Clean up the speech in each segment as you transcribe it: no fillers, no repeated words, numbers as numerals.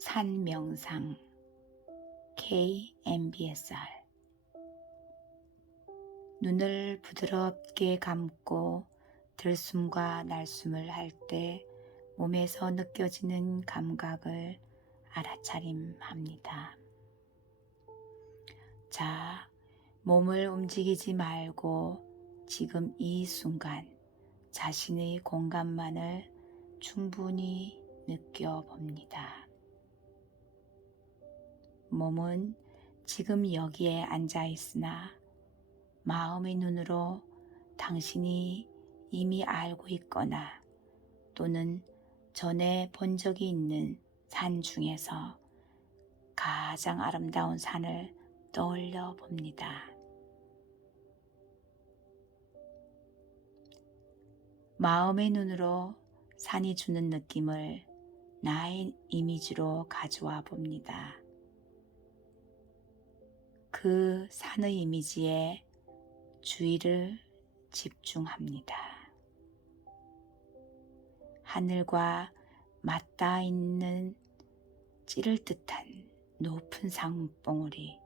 산명상 KMBSR. 눈을 부드럽게 감고 들숨과 날숨을 할 때 몸에서 느껴지는 감각을 알아차림합니다. 자, 몸을 움직이지 말고 지금 이 순간 자신의 공간만을 충분히 느껴봅니다. 몸은 지금 여기에 앉아 있으나 마음의 눈으로 당신이 이미 알고 있거나 또는 전에 본 적이 있는 산 중에서 가장 아름다운 산을 떠올려 봅니다. 마음의 눈으로 산이 주는 느낌을 나의 이미지로 가져와 봅니다. 그 산의 이미지에 주의를 집중합니다. 하늘과 맞닿아 있는 찌를 듯한 높은 산봉우리,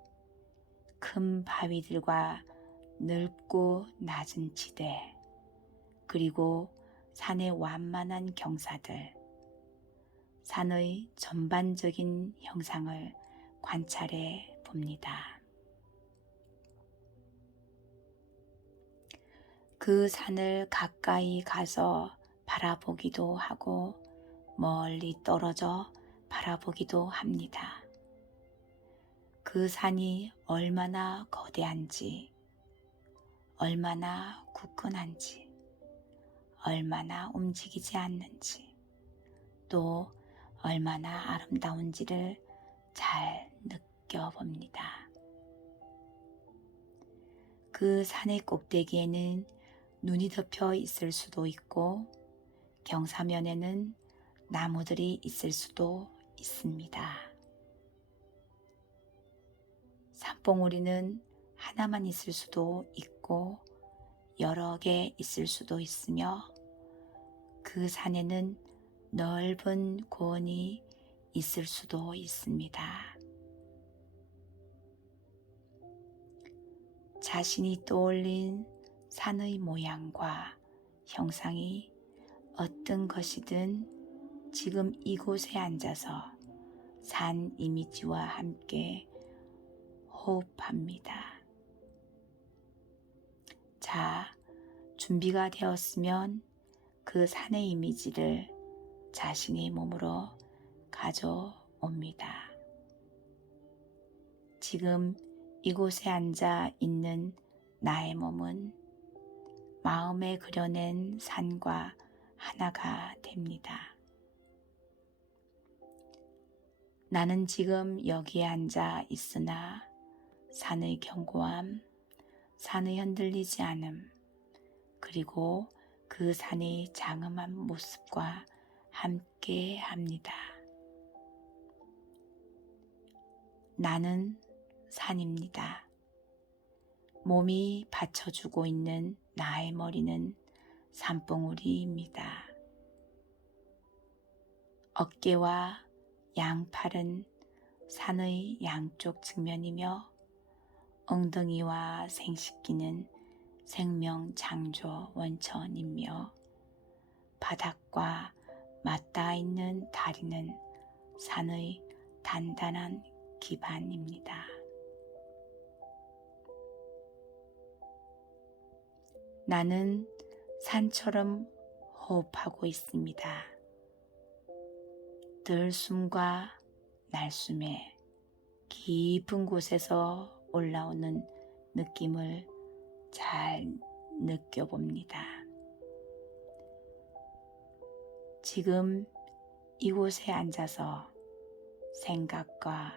큰 바위들과 넓고 낮은 지대, 그리고 산의 완만한 경사들, 산의 전반적인 형상을 관찰해 봅니다. 그 산을 가까이 가서 바라보기도 하고 멀리 떨어져 바라보기도 합니다. 그 산이 얼마나 거대한지, 얼마나 굳건한지, 얼마나 움직이지 않는지, 또 얼마나 아름다운지를 잘 느껴봅니다. 그 산의 꼭대기에는 눈이 덮여 있을 수도 있고 경사면에는 나무들이 있을 수도 있습니다. 산봉우리는 하나만 있을 수도 있고 여러 개 있을 수도 있으며 그 산에는 넓은 고원이 있을 수도 있습니다. 자신이 떠올린 산의 모양과 형상이 어떤 것이든 지금 이곳에 앉아서 산 이미지와 함께 호흡합니다. 자, 준비가 되었으면 그 산의 이미지를 자신의 몸으로 가져옵니다. 지금 이곳에 앉아 있는 나의 몸은 마음에 그려낸 산과 하나가 됩니다. 나는 지금 여기에 앉아 있으나 산의 견고함, 산의 흔들리지 않음, 그리고 그 산의 장엄한 모습과 함께 합니다. 나는 산입니다. 몸이 받쳐주고 있는 나의 머리는 산봉우리입니다. 어깨와 양팔은 산의 양쪽 측면이며 엉덩이와 생식기는 생명 창조 원천이며 바닥과 맞닿아 있는 다리는 산의 단단한 기반입니다. 나는 산처럼 호흡하고 있습니다. 들숨과 날숨에 깊은 곳에서 올라오는 느낌을 잘 느껴봅니다. 지금 이곳에 앉아서 생각과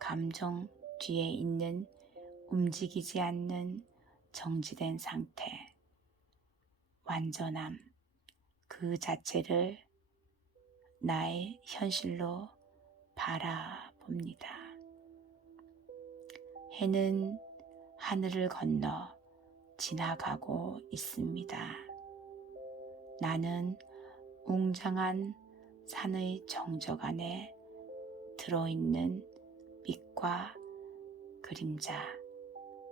감정 뒤에 있는 움직이지 않는 정지된 상태, 완전함 그 자체를 나의 현실로 바라봅니다. 해는 하늘을 건너 지나가고 있습니다. 나는 웅장한 산의 정적 안에 들어있는 빛과 그림자,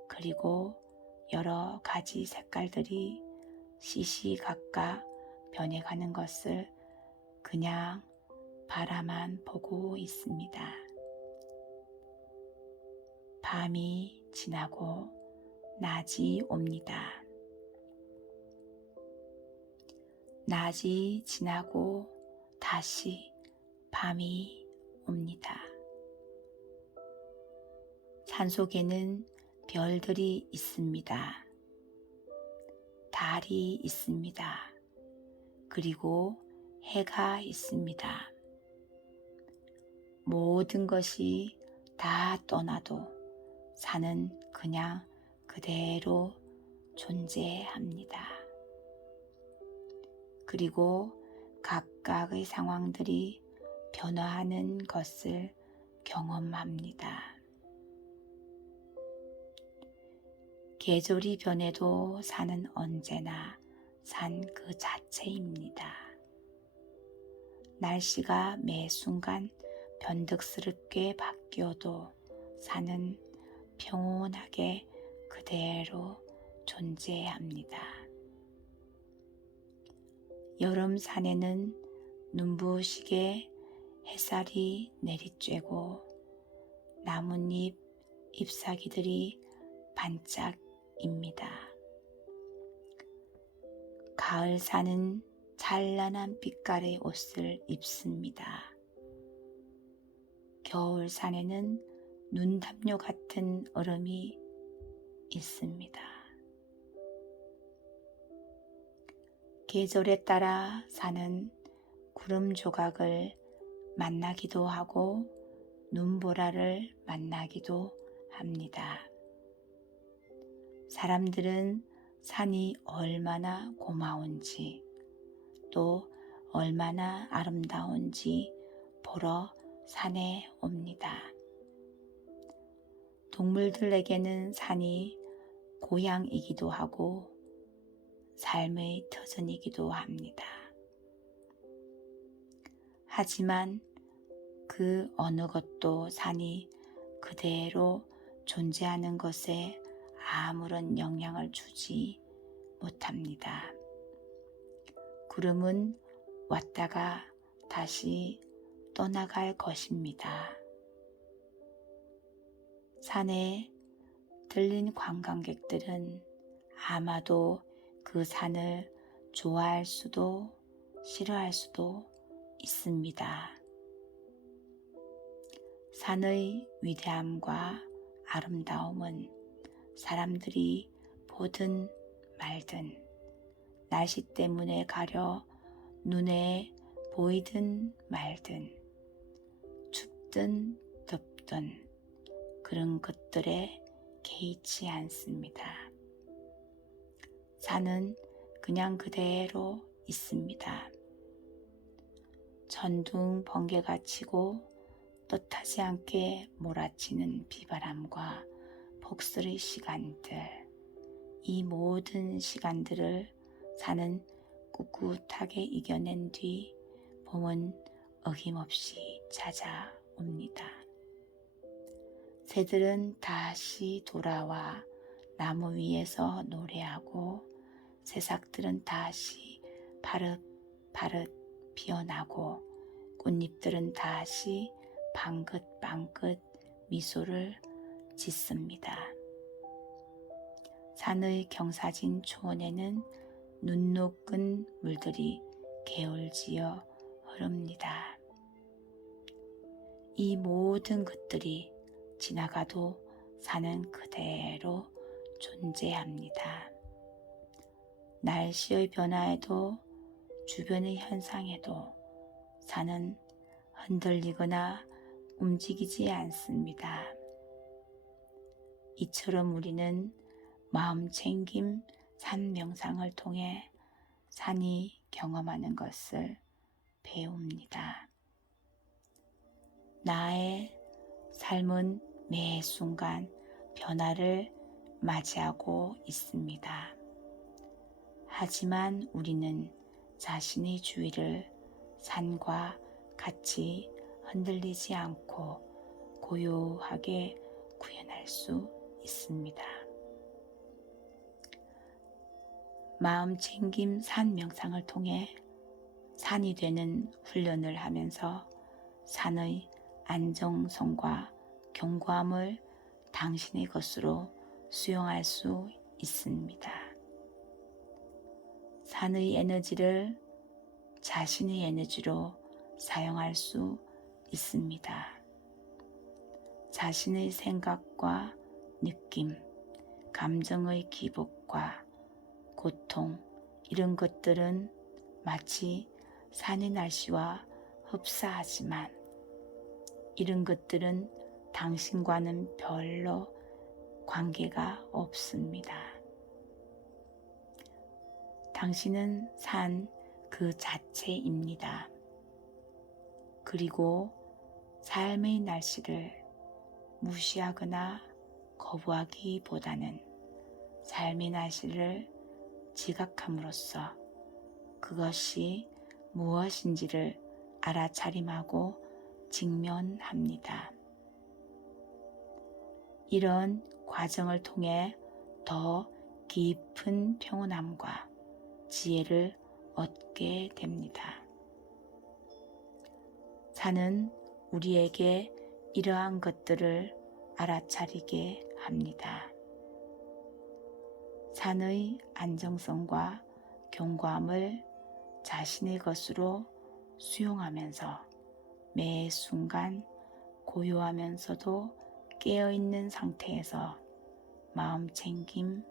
그리고 여러 가지 색깔들이 시시각각 변해가는 것을 그냥 바라만 보고 있습니다. 밤이 지나고 낮이 옵니다. 낮이 지나고 다시 밤이 옵니다. 산속에는 별들이 있습니다. 달이 있습니다. 그리고 해가 있습니다. 모든 것이 다 떠나도 산은 그냥 그대로 존재합니다. 그리고 각각의 상황들이 변화하는 것을 경험합니다. 계절이 변해도 산은 언제나 산 그 자체입니다. 날씨가 매 순간 변덕스럽게 바뀌어도 산은 평온하게 그대로 존재합니다. 여름 산에는 눈부시게 햇살이 내리쬐고 나뭇잎 잎사귀들이 반짝입니다. 가을 산은 찬란한 빛깔의 옷을 입습니다. 겨울 산에는 눈담요 같은 얼음이 있습니다. 계절에 따라 산은 구름 조각을 만나기도 하고 눈보라를 만나기도 합니다. 사람들은 산이 얼마나 고마운지 또 얼마나 아름다운지 보러 산에 옵니다. 동물들에게는 산이 고향이기도 하고 삶의 터전이기도 합니다. 하지만 그 어느 것도 산이 그대로 존재하는 것에 아무런 영향을 주지 못합니다. 구름은 왔다가 다시 떠나갈 것입니다. 산에 들린 관광객들은 아마도 그 산을 좋아할 수도 싫어할 수도 있습니다. 산의 위대함과 아름다움은 사람들이 보든 말든 날씨 때문에 가려 눈에 보이든 말든 춥든 덥든 그런 것들에 개의치 않습니다. 산은 그냥 그대로 있습니다. 천둥 번개가 치고 뜻하지 않게 몰아치는 비바람과 폭설의 시간들, 이 모든 시간들을 산은 꿋꿋하게 이겨낸 뒤 봄은 어김없이 찾아옵니다. 새들은 다시 돌아와 나무 위에서 노래하고 새싹들은 다시 파릇파릇 피어나고 꽃잎들은 다시 방긋방긋 미소를 짓습니다. 산의 경사진 초원에는 눈 녹은 물들이 개울지어 흐릅니다. 이 모든 것들이 지나가도 산은 그대로 존재합니다. 날씨의 변화에도 주변의 현상에도 산은 흔들리거나 움직이지 않습니다. 이처럼 우리는 마음챙김 산 명상을 통해 산이 경험하는 것을 배웁니다. 나의 삶은 매 순간 변화를 맞이하고 있습니다. 하지만 우리는 자신의 주위를 산과 같이 흔들리지 않고 고요하게 구현할 수 있습니다. 마음챙김 산 명상을 통해 산이 되는 훈련을 하면서 산의 안정성과 견고함을 당신의 것으로 수용할 수 있습니다. 산의 에너지를 자신의 에너지로 사용할 수 있습니다. 자신의 생각과 느낌, 감정의 기복과 고통, 이런 것들은 마치 산의 날씨와 흡사하지만 이런 것들은 당신과는 별로 관계가 없습니다. 당신은 산 그 자체입니다. 그리고 삶의 날씨를 무시하거나 거부하기보다는 삶의 날씨를 지각함으로써 그것이 무엇인지를 알아차림하고 직면합니다. 이런 과정을 통해 더 깊은 평온함과 지혜를 얻게 됩니다. 산은 우리에게 이러한 것들을 알아차리게 합니다. 산의 안정성과 견고함을 자신의 것으로 수용하면서 매 순간 고요하면서도 깨어있는 상태에서 마음챙김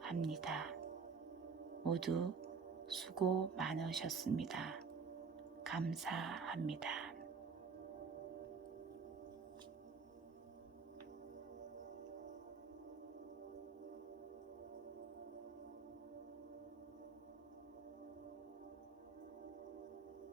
합니다. 모두 수고 많으셨습니다. 감사합니다.